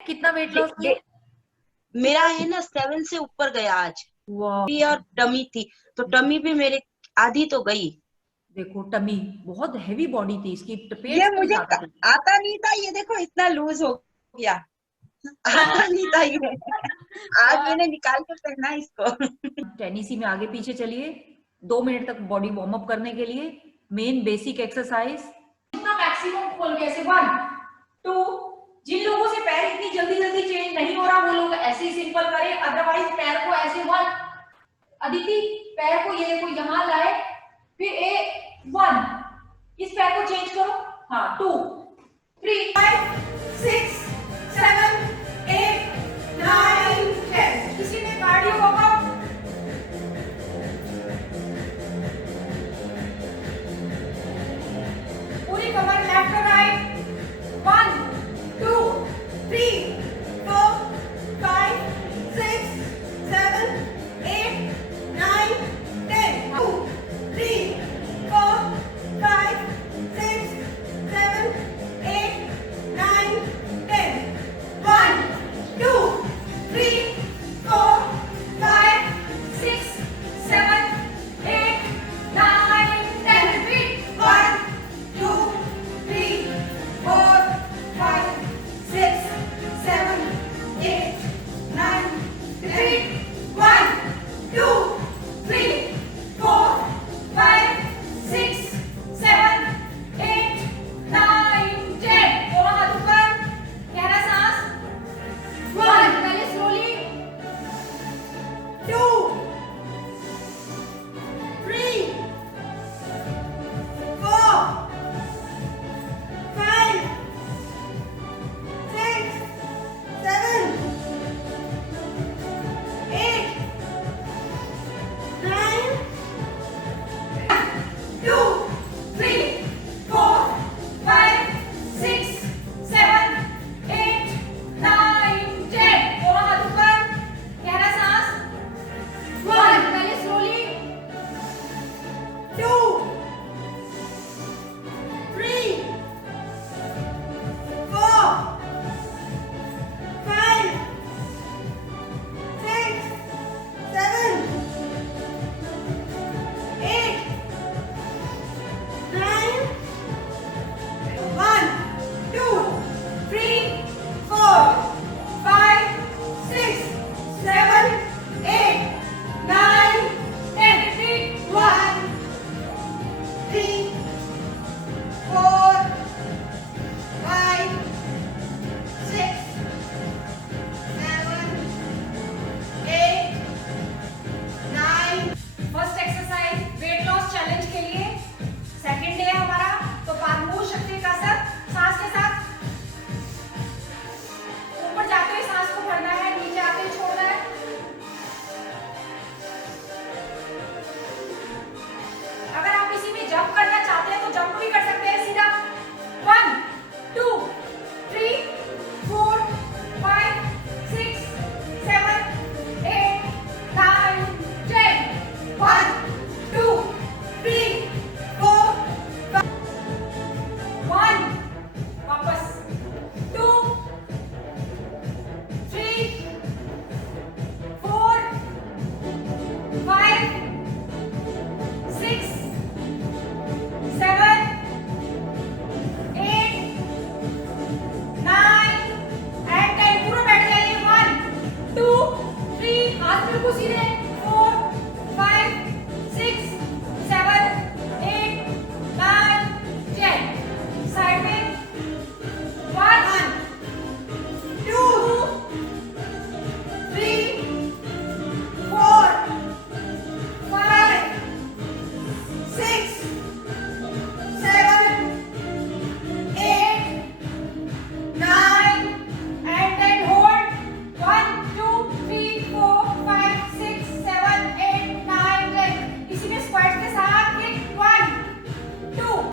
कितना weight loss किया? मेरा है ना 7 से ऊपर गया आज। वाह, और टमी थी, तो टमी भी मेरे आधी तो गई। देखो टमी बहुत हैवी बॉडी थी इसकी, पेट ये से भी मुझे ज्यादा थी। आता नहीं था, ये देखो इतना लूज हो गया। आता नहीं था ये। आज हाँ, मैंने निकाल के पहना इसको। टेनिसी में आगे पीछे चलिए 2 मिनट तक बॉडी वार्म अप करने के लिए। मेन बेसिक एक्सरसाइज जितना मैक्सिमम खोल के ऐसे 1 2। जिन लोगों से पैर इतनी जल्दी जल्दी चेंज नहीं हो रहा वो लोग ऐसे ही सिंपल करें, अदरवाइज पैर को ऐसे 1। अदिति पैर को ये देखो यहाँ लाए, फिर 1 इस पैर को चेंज करो। हाँ 2 3 5 6 7 8 9 10। किसी ने कार्डियो वर्कआउट? पूरी कमर लेफ्ट और राइट। 1 2 3 4 5 6 7 8 9 10। 2 3 4 5 6 7 8 9 10। 1 2 3 4 5 6 7 8 9 10। Repeat. 1 2 3 4 5 6 7 8 9 10. 1 2 3 4 5 6 7 8 9 10। दोनों हाथ ऊपर, गहरा सांस। 1 पहले स्लोली। 2 3 4 5 6 7 8 9 2 3 4 5 6 7 8 9 10। दोनों हाथ ऊपर, गहरा सांस। 1 पहले slowly. 2 3 4 5 6 7 8 9 1 2 3 4 5 6 7 8 9 10। Repeat. 1 3 4 5 6 7 8 9। First exercise weight loss challenge के लिए सेकंड डे है हमारा, तो पादमूल शक्ति का असर सांस के साथ। ऊपर जाते हुए सांस को भरना है, नीचे आते हुए छोड़ना है। अगर आप इसी में जंप करना चाहते हैं तो जंप भी कर सकते हैं सीधा। 1 2 3 4 5 6 7 8 9 10। 1 2 3 4 5 1 वापस 2 3 4 5 6 7 8 9 and 10। पूरा बैठ जाइए। 1 2 3 हाथ बिल्कुल सीधे।